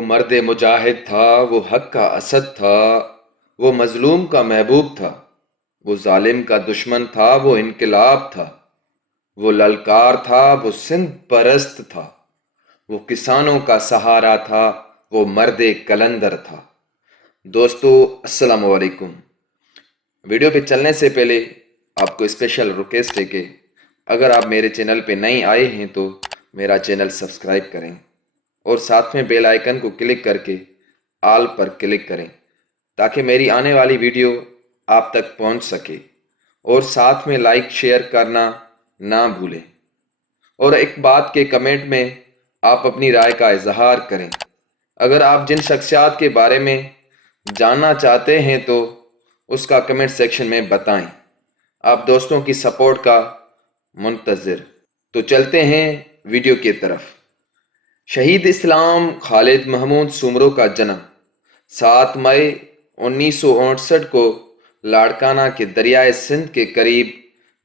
وہ مرد مجاہد تھا، وہ حق کا اسد تھا، وہ مظلوم کا محبوب تھا، وہ ظالم کا دشمن تھا، وہ انقلاب تھا، وہ للکار تھا، وہ سندھ پرست تھا، وہ کسانوں کا سہارا تھا، وہ مرد کلندر تھا۔ دوستو السلام علیکم۔ ویڈیو پہ چلنے سے پہلے آپ کو اسپیشل ریکویسٹ ہے کہ اگر آپ میرے چینل پہ نئے آئے ہیں تو میرا چینل سبسکرائب کریں اور ساتھ میں بیل آئیکن کو کلک کر کے آل پر کلک کریں تاکہ میری آنے والی ویڈیو آپ تک پہنچ سکے، اور ساتھ میں لائک شیئر کرنا نہ بھولیں، اور ایک بات کے کمنٹ میں آپ اپنی رائے کا اظہار کریں۔ اگر آپ جن شخصیات کے بارے میں جاننا چاہتے ہیں تو اس کا کمنٹ سیکشن میں بتائیں۔ آپ دوستوں کی سپورٹ کا منتظر۔ تو چلتے ہیں ویڈیو کی طرف۔ شہید اسلام خالد محمود سومرو کا جنم 7 مئی 1959 کو لاڑکانہ کے دریائے سندھ کے قریب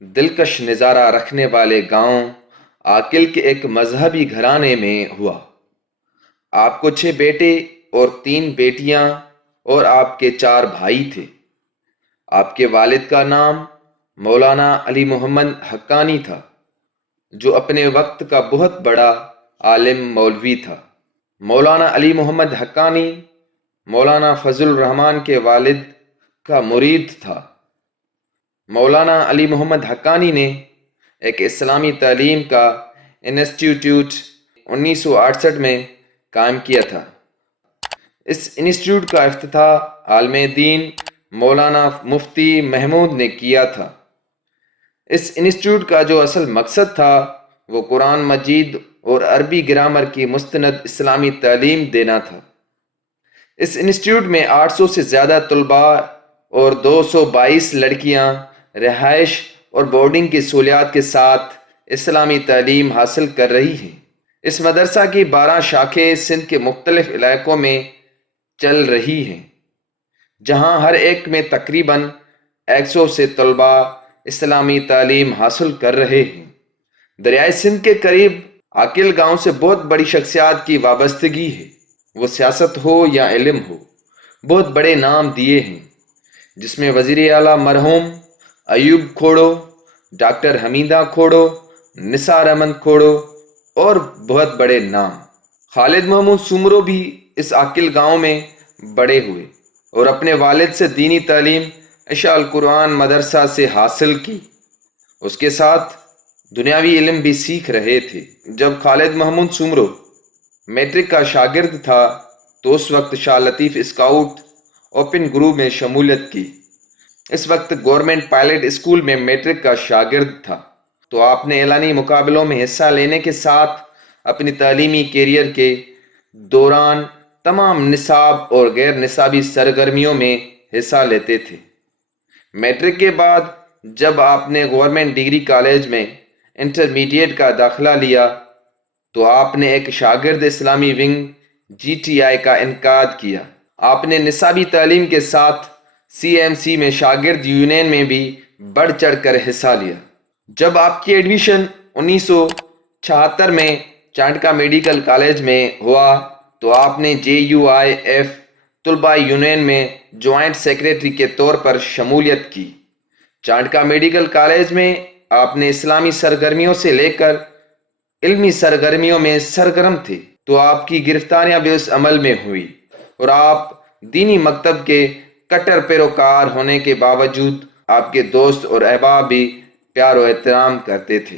دلکش نظارہ رکھنے والے گاؤں عاقل کے ایک مذہبی گھرانے میں ہوا۔ آپ کو 6 بیٹے اور 3 بیٹیاں اور آپ کے 4 بھائی تھے۔ آپ کے والد کا نام مولانا علی محمد حقانی تھا، جو اپنے وقت کا بہت بڑا عالم مولوی تھا۔ مولانا علی محمد حقانی مولانا فضل الرحمن کے والد کا مرید تھا۔ مولانا علی محمد حقانی نے ایک اسلامی تعلیم کا انسٹیٹیوٹ 1968 میں قائم کیا تھا۔ اس انسٹیٹیوٹ کا افتتاح عالم دین مولانا مفتی محمود نے کیا تھا۔ اس انسٹیٹیوٹ کا جو اصل مقصد تھا وہ قرآن مجید اور عربی گرامر کی مستند اسلامی تعلیم دینا تھا۔ اس انسٹیٹیوٹ میں 800 سے زیادہ طلباء اور 222 لڑکیاں رہائش اور بورڈنگ کی سہولیات کے ساتھ اسلامی تعلیم حاصل کر رہی ہیں۔ اس مدرسہ کی 12 شاخیں سندھ کے مختلف علاقوں میں چل رہی ہیں، جہاں ہر ایک میں تقریباً 100 سے طلباء اسلامی تعلیم حاصل کر رہے ہیں۔ دریائے سندھ کے قریب عاقل گاؤں سے بہت بڑی شخصیات کی وابستگی ہے۔ وہ سیاست ہو یا علم ہو، بہت بڑے نام دیے ہیں، جس میں وزیر اعلیٰ مرحوم ایوب کھوڑو، ڈاکٹر حمیدہ کھوڑو، نثار احمد کھوڑو اور بہت بڑے نام۔ خالد محمود سومرو بھی اس عاقل گاؤں میں بڑے ہوئے اور اپنے والد سے دینی تعلیم عشاء القرآن مدرسہ سے حاصل کی۔ اس کے ساتھ دنیاوی علم بھی سیکھ رہے تھے۔ جب خالد محمود سومرو میٹرک کا شاگرد تھا تو اس وقت شاہ لطیف اسکاؤٹ اوپن گروپ میں شمولیت کی۔ اس وقت گورنمنٹ پائلٹ اسکول میں میٹرک کا شاگرد تھا، تو آپ نے اعلانی مقابلوں میں حصہ لینے کے ساتھ اپنی تعلیمی کیریئر کے دوران تمام نصاب اور غیر نصابی سرگرمیوں میں حصہ لیتے تھے۔ میٹرک کے بعد جب آپ نے گورنمنٹ ڈگری کالج میں انٹرمیڈیٹ کا داخلہ لیا تو آپ نے ایک شاگرد اسلامی ونگ GTI کا انعقاد کیا۔ آپ نے نصابی تعلیم کے ساتھ CMC میں شاگرد یونین میں بھی بڑھ چڑھ کر حصہ لیا۔ جب آپ کی ایڈمیشن 1976 میں چانڈکا میڈیکل کالج میں ہوا تو آپ نے JUIF طلباء یونین میں جوائنٹ سیکریٹری کے طور پر شمولیت کی۔ چانڈکا میڈیکل کالج میں آپ نے اسلامی سرگرمیوں سے لے کر علمی سرگرمیوں میں سرگرم تھے، تو آپ کی گرفتاریاں بھی اس عمل میں ہوئی اور آپ دینی مکتب کے کٹر پیروکار ہونے کے باوجود آپ کے دوست اور احباب بھی پیار و احترام کرتے تھے۔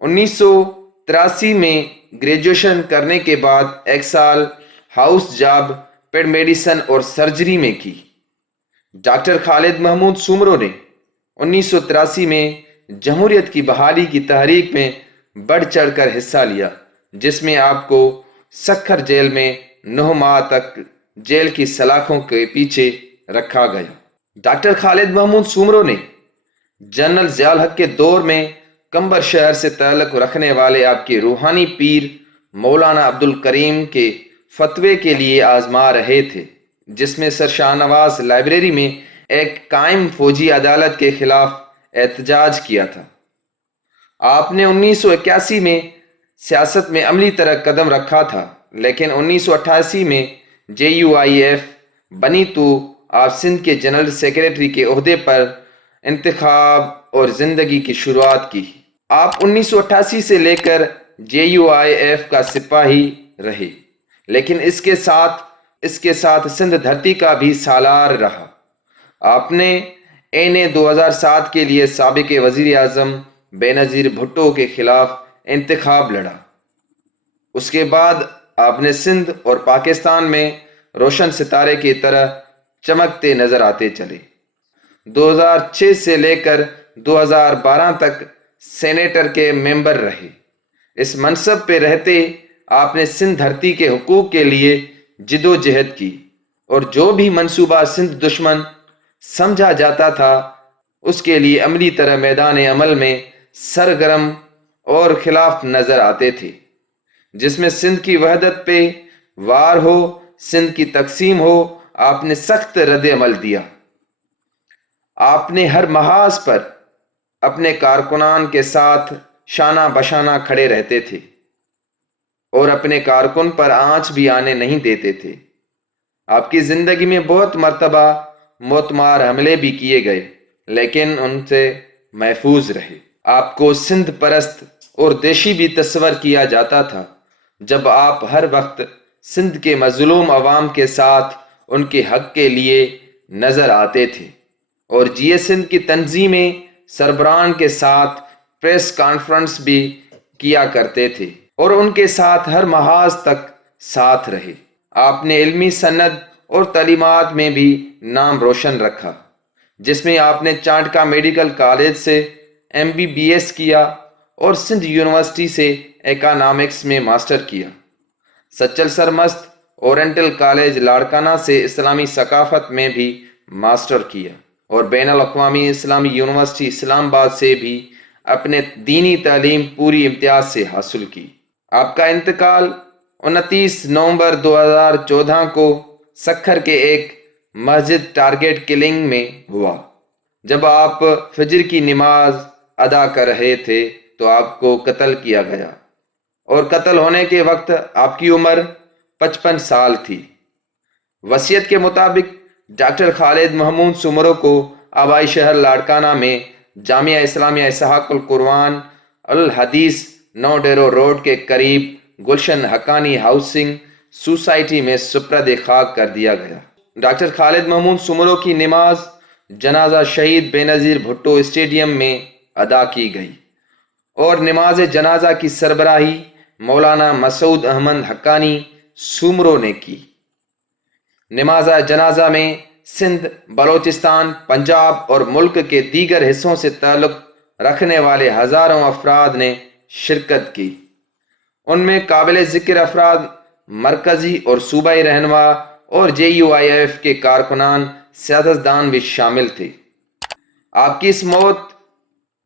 1983 میں گریجویشن کرنے کے بعد ایک سال ہاؤس جاب پیڈ میڈیسن اور سرجری میں کی۔ ڈاکٹر خالد محمود سومرو نے 1983 میں جمہوریت کی بحالی کی تحریک میں بڑھ چڑھ کر حصہ لیا، جس میں آپ کو سکھر جیل میں 9 ماہ تک جیل کی سلاخوں کے پیچھے رکھا گیا۔ ڈاکٹر خالد محمود سومرو نے جنرل ضیاء الحق کے دور میں کمبر شہر سے تعلق رکھنے والے آپ کے روحانی پیر مولانا عبد الکریم کے فتوے کے لیے آزما رہے تھے، جس میں سر شاہ نواز لائبریری میں ایک قائم فوجی عدالت کے خلاف احتجاج کیا تھا۔ آپ نے 1981 میں سیاست میں عملی طرح قدم رکھا تھا، لیکن 1988 میں JUIF بنی تو آپ سندھ کے جنرل سیکریٹری کے عہدے پر انتخاب اور زندگی کی شروعات کی۔ آپ 1988 سے لے کر JUIF کا سپاہی رہے، لیکن اس کے ساتھ سندھ دھرتی کا بھی سالار رہا۔ آپ نے NA 2007 کے لیے سابق وزیر اعظم بینظیر بھٹو کے خلاف انتخاب لڑا۔ اس کے بعد آپ نے سندھ اور پاکستان میں روشن ستارے کی طرح چمکتے نظر آتے چلے۔ 2006 سے لے کر 2012 تک سینیٹر کے ممبر رہے۔ اس منصب پہ رہتے آپ نے سندھ دھرتی کے حقوق کے لیے جدوجہد کی، اور جو بھی منصوبہ سندھ دشمن سمجھا جاتا تھا اس کے لیے عملی طرح میدان عمل میں سرگرم اور خلاف نظر آتے تھے، جس میں سندھ کی وحدت پہ وار ہو، سندھ کی تقسیم ہو، آپ نے سخت رد عمل دیا۔ آپ نے ہر محاذ پر اپنے کارکنان کے ساتھ شانہ بشانہ کھڑے رہتے تھے اور اپنے کارکن پر آنچ بھی آنے نہیں دیتے تھے۔ آپ کی زندگی میں بہت مرتبہ موتمار حملے بھی کیے گئے، لیکن ان سے محفوظ رہے۔ آپ کو سندھ پرست اور دیشی بھی تصور کیا جاتا تھا، جب آپ ہر وقت سندھ کے مظلوم عوام کے ساتھ ان کے حق کے لیے نظر آتے تھے، اور سندھ کی تنظیمیں سربراہان کے ساتھ پریس کانفرنس بھی کیا کرتے تھے اور ان کے ساتھ ہر محاذ تک ساتھ رہے۔ آپ نے علمی سند اور تعلیمات میں بھی نام روشن رکھا، جس میں آپ نے چانٹکا میڈیکل کالج سے MBBS کیا اور سندھ یونیورسٹی سے اکنامکس میں ماسٹر کیا۔ سچل سرمست اورینٹل کالج لاڑکانہ سے اسلامی ثقافت میں بھی ماسٹر کیا، اور بین الاقوامی اسلامی یونیورسٹی اسلام آباد سے بھی اپنے دینی تعلیم پوری امتیاز سے حاصل کی۔ آپ کا انتقال 29 نومبر 2014 کو سکھر کے ایک مسجد ٹارگٹ کلنگ میں ہوا۔ جب آپ فجر کی نماز ادا کر رہے تھے تو آپ کو قتل کیا گیا، اور قتل ہونے کے وقت آپ کی عمر 55 سال تھی۔ وصیت کے مطابق ڈاکٹر خالد محمود سمرو کو آبائی شہر لاڑکانہ میں جامعہ اسلامیہ اسحاق القرآن الحدیث نو ڈیرو روڈ کے قریب گلشن حقانی ہاؤسنگ سوسائٹی میں سپرد خاک کر دیا گیا۔ ڈاکٹر خالد محمود سمرو کی نماز جنازہ شہید بینظیر بھٹو اسٹیڈیم میں ادا کی گئی، اور نماز جنازہ کی سربراہی مولانا مسعود احمد حقانی سومرو نے کی۔ نماز جنازہ میں سندھ، بلوچستان، پنجاب اور ملک کے دیگر حصوں سے تعلق رکھنے والے ہزاروں افراد نے شرکت کی۔ ان میں قابل ذکر افراد مرکزی اور صوبائی رہنما اور JUIF کے کارکنان، سیاستدان بھی شامل تھے۔ آپ کی اس موت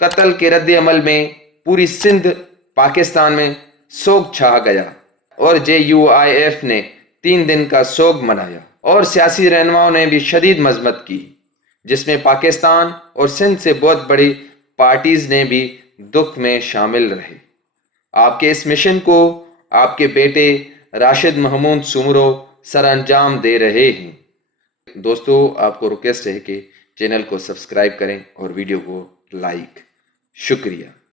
قتل کے رد عمل میں پوری سندھ پاکستان میں سوگ چھا گیا، اور JUIF نے 3 دن کا سوگ منایا، اور سیاسی رہنماؤں نے بھی شدید مذمت کی، جس میں پاکستان اور سندھ سے بہت بڑی پارٹیز نے بھی دکھ میں شامل رہے۔ آپ کے اس مشن کو آپ کے بیٹے راشد محمود سمرو سر انجام دے رہے ہیں۔ دوستو، آپ کو ریکویسٹ ہے کہ چینل کو سبسکرائب کریں اور ویڈیو کو لائک۔ شکریہ۔